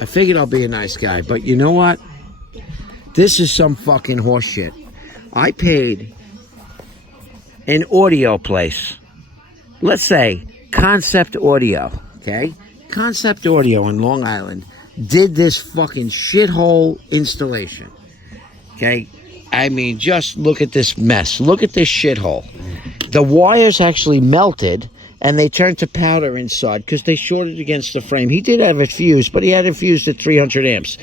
I figured I'll be a nice guy. But you know what? This is some fucking horse shit. I paid an audio place. Let's say Conciept Audio, okay? Conciept Audio in Long Island did this fucking shithole installation, okay? I mean, just look at this mess. Look at this shithole. The wires actually melted, and they turned to powder inside because they shorted against the frame. He did have it fused, but he had it fused at 300 amps.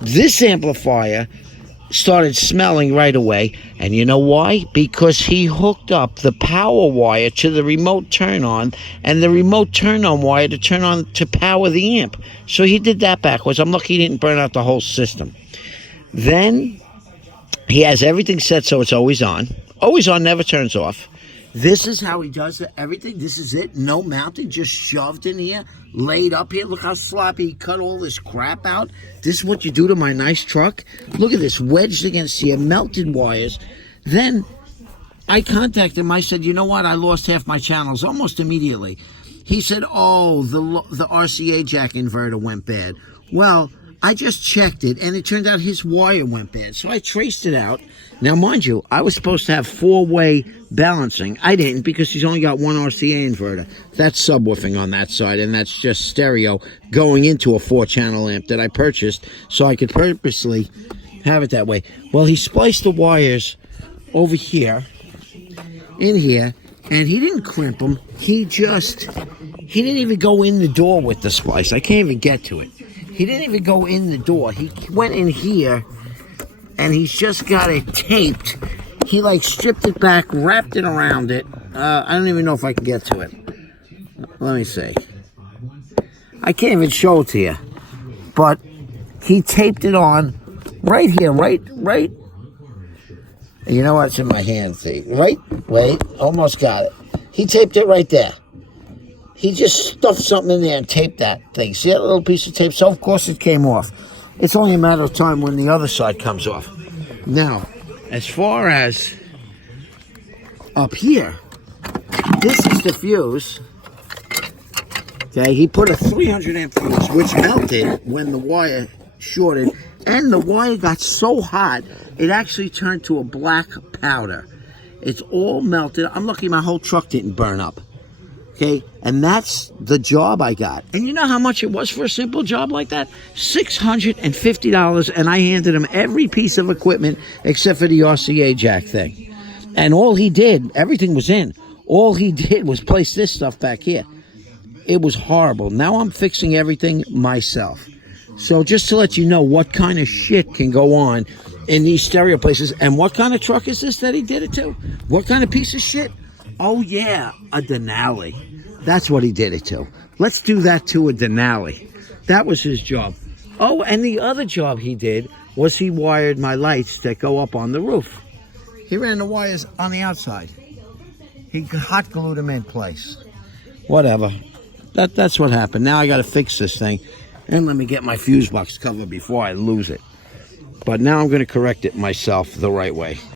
This amplifier started smelling right away, and you know why? Because he hooked up the power wire to the remote turn-on, and the remote turn-on wire to turn on to power the amp. So he did that backwards. I'm lucky he didn't burn out the whole system. Then he has everything set so it's always on. Always on, never turns off. This is how he does everything. This is it. No mounting, just shoved in here, laid up here. Look how sloppy he cut all this crap out. This is what you do to my nice truck. Look at this, wedged against here, melted wires. Then I contacted him. I said, you know what? I lost half my channels almost immediately. He said, oh, the RCA jack inverter went bad. Well, I just checked it, and it turned out his wire went bad. So I traced it out. Now, mind you, I was supposed to have four-way balancing. I didn't because he's only got one RCA inverter. That's subwoofing on that side, and that's just stereo going into a 4-channel amp that I purchased so I could purposely have it that way. Well, he spliced the wires over here, in here, and he didn't crimp them. He didn't even go in the door with the splice. I can't even get to it. He didn't even go in the door. He went in here, and he's just got it taped. He, like, stripped it back, wrapped it around it. I don't even know if I can get to it. Let me see. I can't even show it to you. But he taped it on right here, right. You know what's in my hand, see? Right, wait, almost got it. He taped it right there. He just stuffed something in there and taped that thing. See that little piece of tape? So, of course, it came off. It's only a matter of time when the other side comes off. Now, as far as up here, this is the fuse. Okay, he put a 300 amp fuse, which melted when the wire shorted. And the wire got so hot, it actually turned to a black powder. It's all melted. I'm lucky my whole truck didn't burn up. Okay, and that's the job I got. And you know how much it was for a simple job like that? $650, and I handed him every piece of equipment except for the RCA jack thing. And all he did, everything was in. All he did was place this stuff back here. It was horrible. Now I'm fixing everything myself. So just to let you know what kind of shit can go on in these stereo places, and what kind of truck is this that he did it to? What kind of piece of shit? Oh, yeah, a Denali. That's what he did it to. Let's do that to a Denali. That was his job. Oh, and the other job he did was he wired my lights that go up on the roof. He ran the wires on the outside. He hot glued them in place. Whatever. That's what happened. Now I got to fix this thing. And let me get my fuse box cover before I lose it. But now I'm going to correct it myself the right way.